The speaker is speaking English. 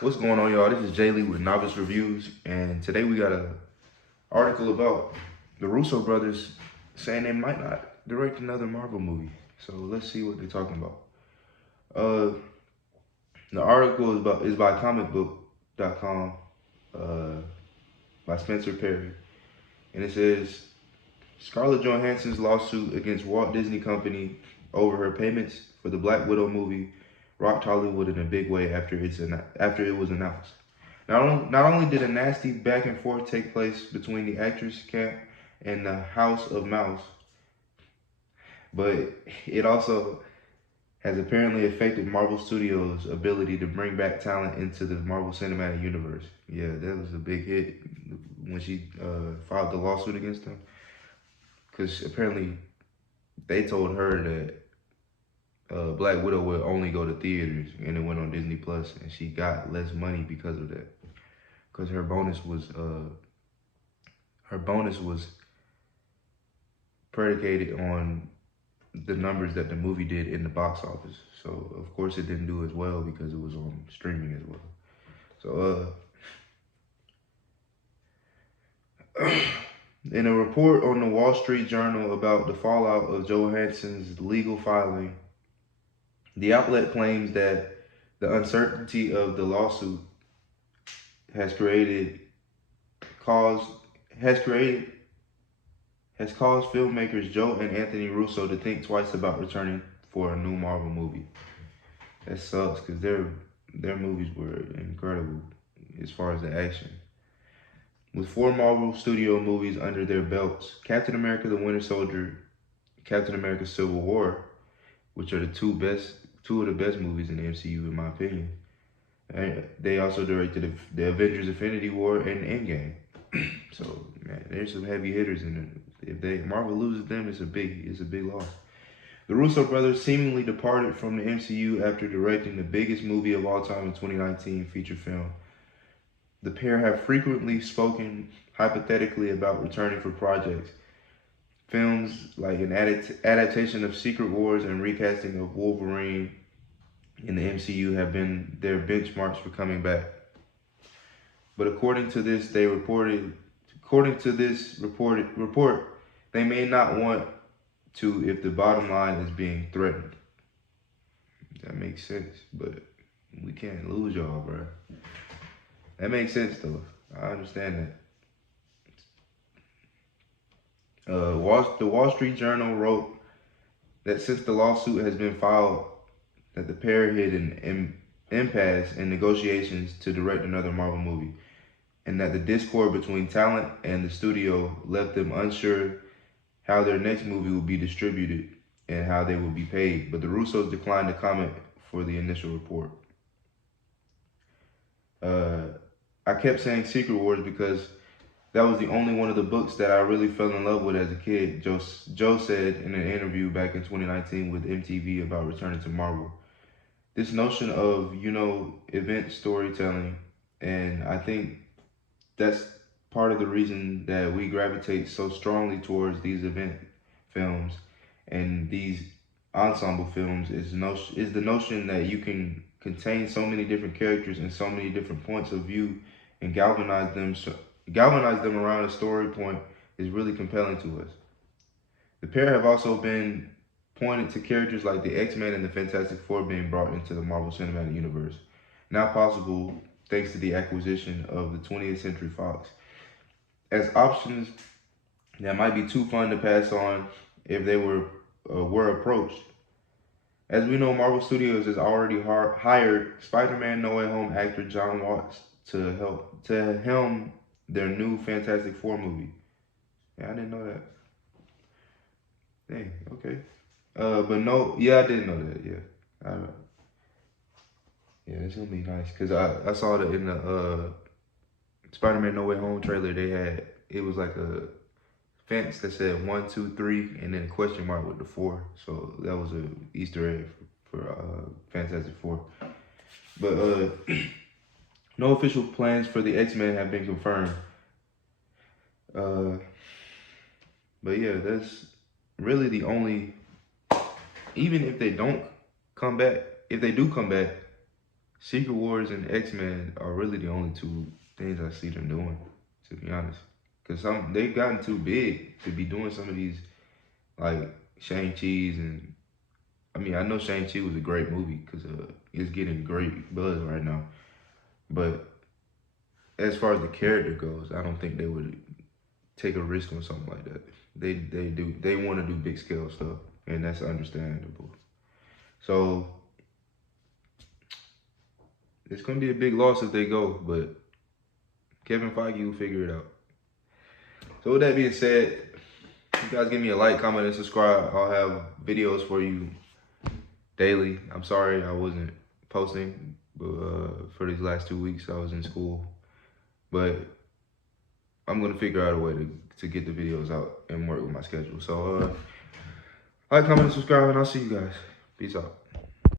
What's going on, y'all? This is Jay Lee with Novice Reviews, and today we got an article about the Russo Brothers saying they might not direct another Marvel movie. So let's see what they're talking about. The article is by comicbook.com, by Spencer Perry, and it says Scarlett Johansson's lawsuit against Walt Disney Company over her payments for the Black Widow movie rocked Hollywood in a big way after it was announced. Not only did a nasty back and forth take place between the actress camp and the House of Mouse, but it also has apparently affected Marvel Studios' ability to bring back talent into the Marvel Cinematic Universe. Yeah, that was a big hit when she filed the lawsuit against them, because apparently they told her that Black Widow would only go to theaters, and it went on Disney Plus, and she got less money because of that. Because her bonus was predicated on the numbers that the movie did in the box office. So of course it didn't do as well because it was on streaming as well. So in a report on the Wall Street Journal about the fallout of Johansson's legal filing, the outlet claims that the uncertainty of the lawsuit has caused filmmakers Joe and Anthony Russo to think twice about returning for a new Marvel movie. That sucks because their movies were incredible as far as the action. With 4 Marvel Studio movies under their belts, Captain America: The Winter Soldier, Captain America: Civil War, which are two of the best movies in the MCU in my opinion. And they also directed the Avengers: Infinity War and Endgame. So man, there's some heavy hitters in it. If Marvel loses them, it's a big loss. The Russo brothers seemingly departed from the MCU after directing the biggest movie of all time in 2019 feature film. The pair have frequently spoken hypothetically about returning for projects. Films like an adaptation of Secret Wars and recasting of Wolverine in the MCU have been their benchmarks for coming back. But according to this report, they may not want to if the bottom line is being threatened. That makes sense, but we can't lose y'all, bro. That makes sense though. I understand that. The Wall Street Journal wrote that since the lawsuit has been filed, that the pair hit an impasse in negotiations to direct another Marvel movie, and that the discord between talent and the studio left them unsure how their next movie will be distributed and how they will be paid. But the Russos declined to comment for the initial report. I kept saying Secret Wars because that was the only one of the books that I really fell in love with as a kid, Joe said in an interview back in 2019 with MTV about returning to Marvel. This notion of, event storytelling, and I think that's part of the reason that we gravitate so strongly towards these event films and these ensemble films is the notion that you can contain so many different characters and so many different points of view and galvanize them around a story point is really compelling to us. The pair have also been pointed to characters like the X-Men and the Fantastic Four being brought into the Marvel Cinematic Universe, now possible thanks to the acquisition of the 20th Century Fox, as options that might be too fun to pass on if they were approached. As we know, Marvel Studios has already hired Spider-Man No Way Home actor John Watts to helm their new Fantastic Four movie. Yeah, I didn't know that. Dang, okay. I didn't know that. Yeah, yeah, it's gonna be nice because I saw that in the Spider-Man No Way Home trailer. It was like a fence that said 1, 2, 3, and then a question mark with the 4. So that was a Easter egg for Fantastic Four. But no official plans for the X-Men have been confirmed. But yeah, that's really the only. Even if they don't come back, if they do come back, Secret Wars and X-Men are really the only two things I see them doing, to be honest. Because they've gotten too big to be doing some of these, like Shang-Chi's. And I mean, I know Shang-Chi was a great movie because it's getting great buzz right now. But as far as the character goes, I don't think they would take a risk on something like that. They want to do big scale stuff, and that's understandable. So it's gonna be a big loss if they go, but Kevin Feige will figure it out. So with that being said, you guys give me a like, comment, and subscribe. I'll have videos for you daily. I'm sorry I wasn't posting for these last 2 weeks. I was in school, but I'm gonna figure out a way to get the videos out and work with my schedule. So like, comment, and subscribe, and I'll see you guys. Peace out.